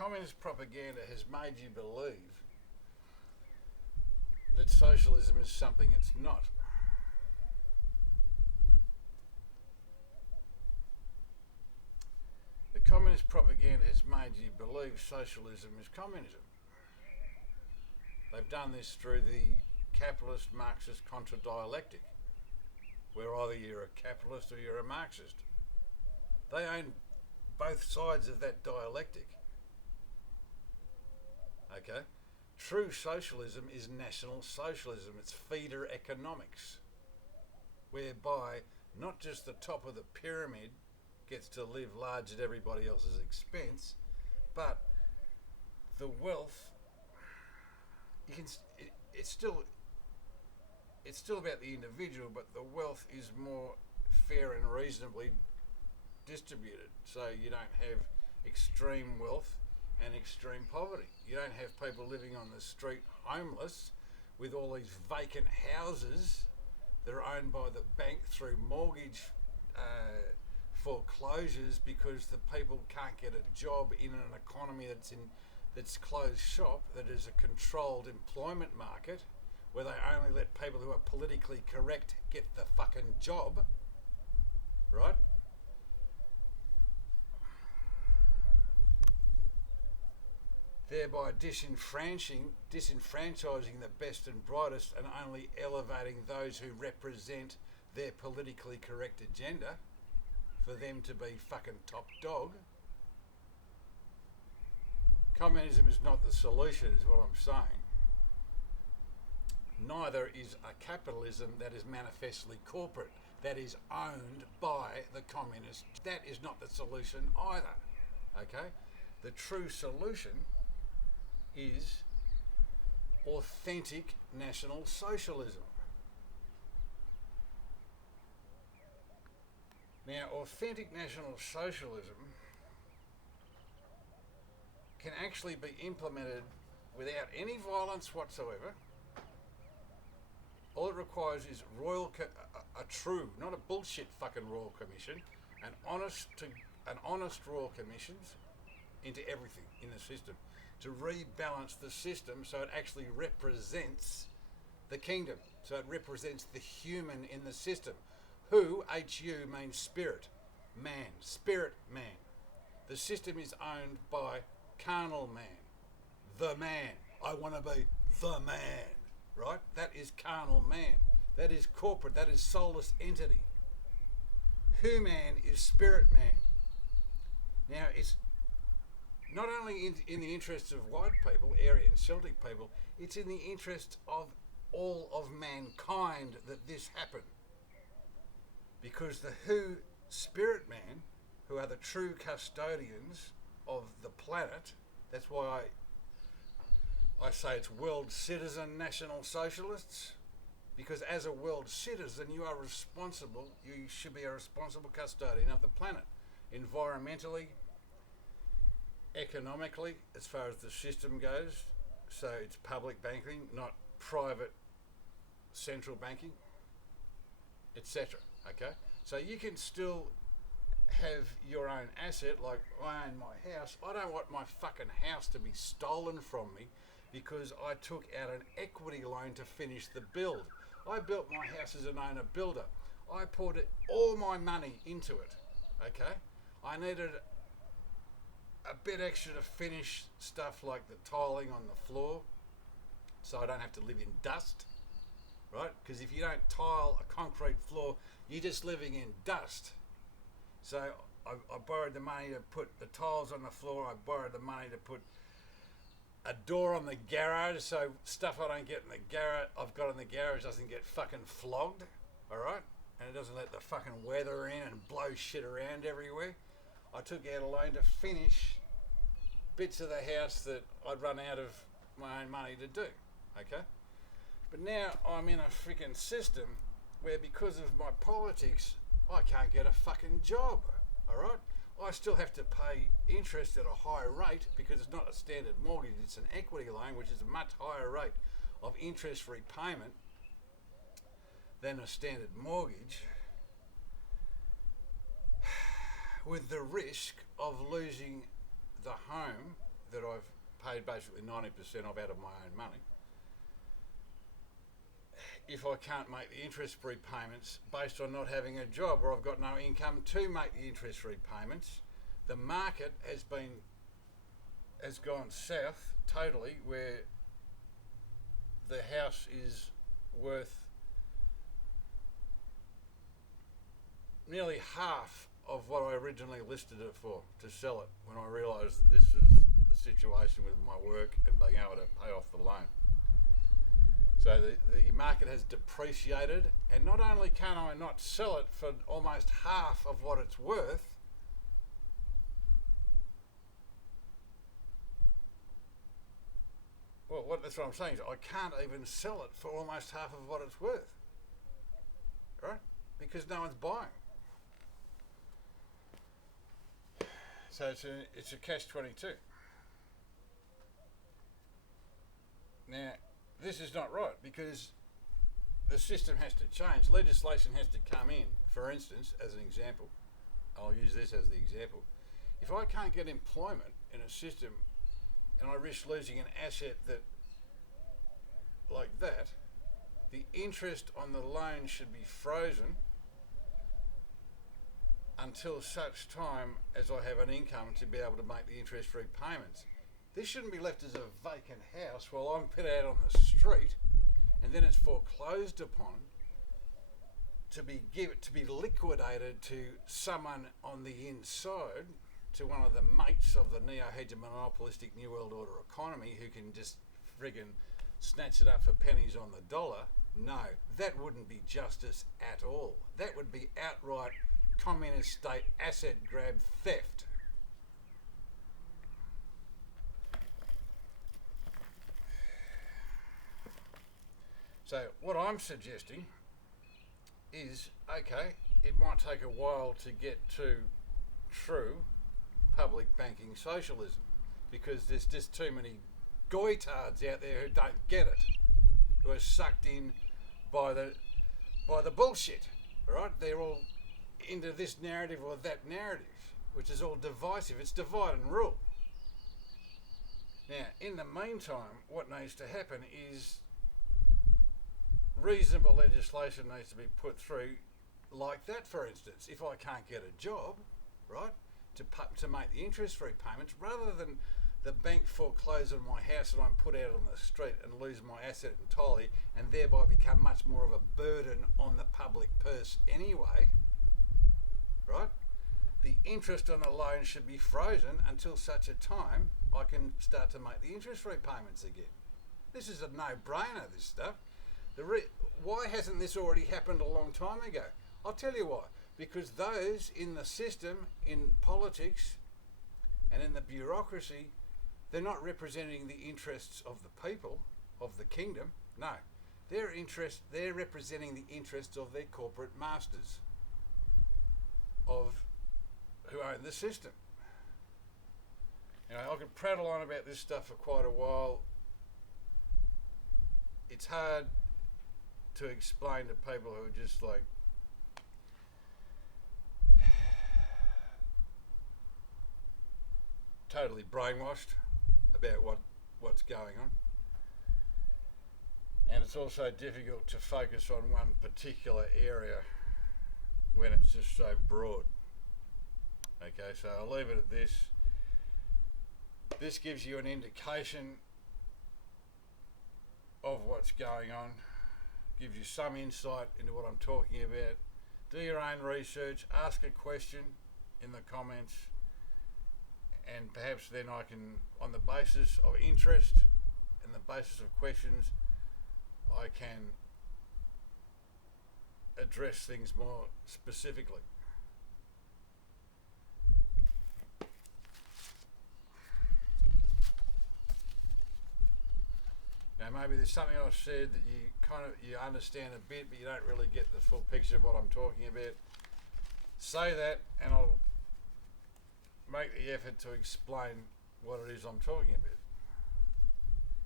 communist propaganda has made you believe that socialism is something it's not. The communist propaganda has made you believe socialism is communism. They've done this through the capitalist Marxist contra-dialectic, where either you're a capitalist or you're a Marxist. They own both sides of that dialectic. Okay? True socialism is national socialism. It's feeder economics, whereby not just the top of the pyramid gets to live large at everybody else's expense, but the wealth, it's still about the individual, but the wealth is more fair and reasonably distributed. So you don't have extreme wealth and extreme poverty. You don't have people living on the street homeless with all these vacant houses that are owned by the bank through mortgage foreclosures because the people can't get a job in an economy that's closed shop, that is a controlled employment market where they only let people who are politically correct get the fucking job, right? Thereby disenfranchising the best and brightest and only elevating those who represent their politically correct agenda for them to be fucking top dog. Communism is not the solution, is what I'm saying. Neither is a capitalism that is manifestly corporate, that is owned by the communists. That is not the solution either. Okay? The true solution is authentic National Socialism. Now, authentic National Socialism can actually be implemented without any violence whatsoever. All it requires is a true, not a bullshit fucking Royal Commission, an honest Royal Commissions into everything in the system to rebalance the system so it actually represents the kingdom, so it represents the human in the system. Who, H-U, means spirit, man, spirit man. The system is owned by carnal man, the man. I want to be the man, right? That is carnal man. That is corporate. That is soulless entity. Who man is spirit man. Now, it's not only in the interests of white people, Aryan and Celtic people, it's in the interest of all of mankind that this happen. Because the who spirit man, who are the true custodians of the planet, that's why I say it's world citizen National Socialists, because as a world citizen you are responsible, you should be a responsible custodian of the planet, environmentally, economically, as far as the system goes. So it's public banking, not private central banking, etc. Okay, so you can still have your own asset, like I own my house. I don't want my fucking house to be stolen from me because I took out an equity loan to finish the build. I built my house as an owner builder. I poured all my money into it. Okay, I needed a bit extra to finish stuff like the tiling on the floor so I don't have to live in dust, right? Because if you don't tile a concrete floor, you're just living in dust. So I borrowed the money to put the tiles on the floor. I borrowed the money to put a door on the garage so stuff I don't get in the garage, I've got in the garage doesn't get fucking flogged, all right? And it doesn't let the fucking weather in and blow shit around everywhere. I took out a loan to finish bits of the house that I'd run out of my own money to do, okay? But now I'm in a freaking system where because of my politics, I can't get a fucking job, all right? I still have to pay interest at a high rate because it's not a standard mortgage, it's an equity loan, which is a much higher rate of interest repayment than a standard mortgage, with the risk of losing the home that paid basically 90% of out of my own money. If I can't make the interest repayments based on not having a job, or I've got no income to make the interest repayments, the market has gone south totally, where the house is worth nearly half of what I originally listed it for to sell it, when I realised this is the situation with my work and being able to pay off the loan. So the market has depreciated, and not only can I not sell it for almost half of what it's worth, that's what I'm saying. I can't even sell it for almost half of what it's worth, right? Because no one's buying. So it's a catch-22. Now, this is not right, because the system has to change. Legislation has to come in. For instance, as an example, I'll use this as the example. If I can't get employment in a system and I risk losing an asset like that, the interest on the loan should be frozen until such time as I have an income to be able to make the interest repayments. This shouldn't be left as a vacant house while I'm put out on the street, and then it's foreclosed upon to be liquidated to someone on the inside, to one of the mates of the neo-hegemonopolistic New World Order economy who can just friggin' snatch it up for pennies on the dollar. No, that wouldn't be justice at all. That would be outright communist state asset grab theft. So what I'm suggesting is, okay, it might take a while to get to true public banking socialism, because there's just too many goitards out there who don't get it, who are sucked in by the bullshit, right? They're all into this narrative or that narrative, which is all divisive. It's divide and rule. Now, in the meantime, what needs to happen is reasonable legislation needs to be put through, like that, for instance. If I can't get a job, right, to make the interest repayments, rather than the bank foreclose on my house and I'm put out on the street and lose my asset entirely, and thereby become much more of a burden on the public purse anyway, right? The interest on the loan should be frozen until such a time I can start to make the interest repayments again. This is a no-brainer, this stuff. Why hasn't this already happened a long time ago? I'll tell you why. Because those in the system, in politics and in the bureaucracy, they're not representing the interests of the people, of the kingdom. No, they're representing the interests of their corporate masters, of who own the system. You know, I could prattle on about this stuff for quite a while. It's hard to explain to people who are just like totally brainwashed about what's going on. And it's also difficult to focus on one particular area when it's just so broad. Okay, so I'll leave it at this. This gives you an indication of what's going on, gives you some insight into what I'm talking about. Do your own research, ask a question in the comments, and perhaps then I can, on the basis of interest and the basis of questions, I can address things more specifically. Now, maybe there's something I've said that you understand a bit, but you don't really get the full picture of what I'm talking about. Say that, and I'll make the effort to explain what it is I'm talking about.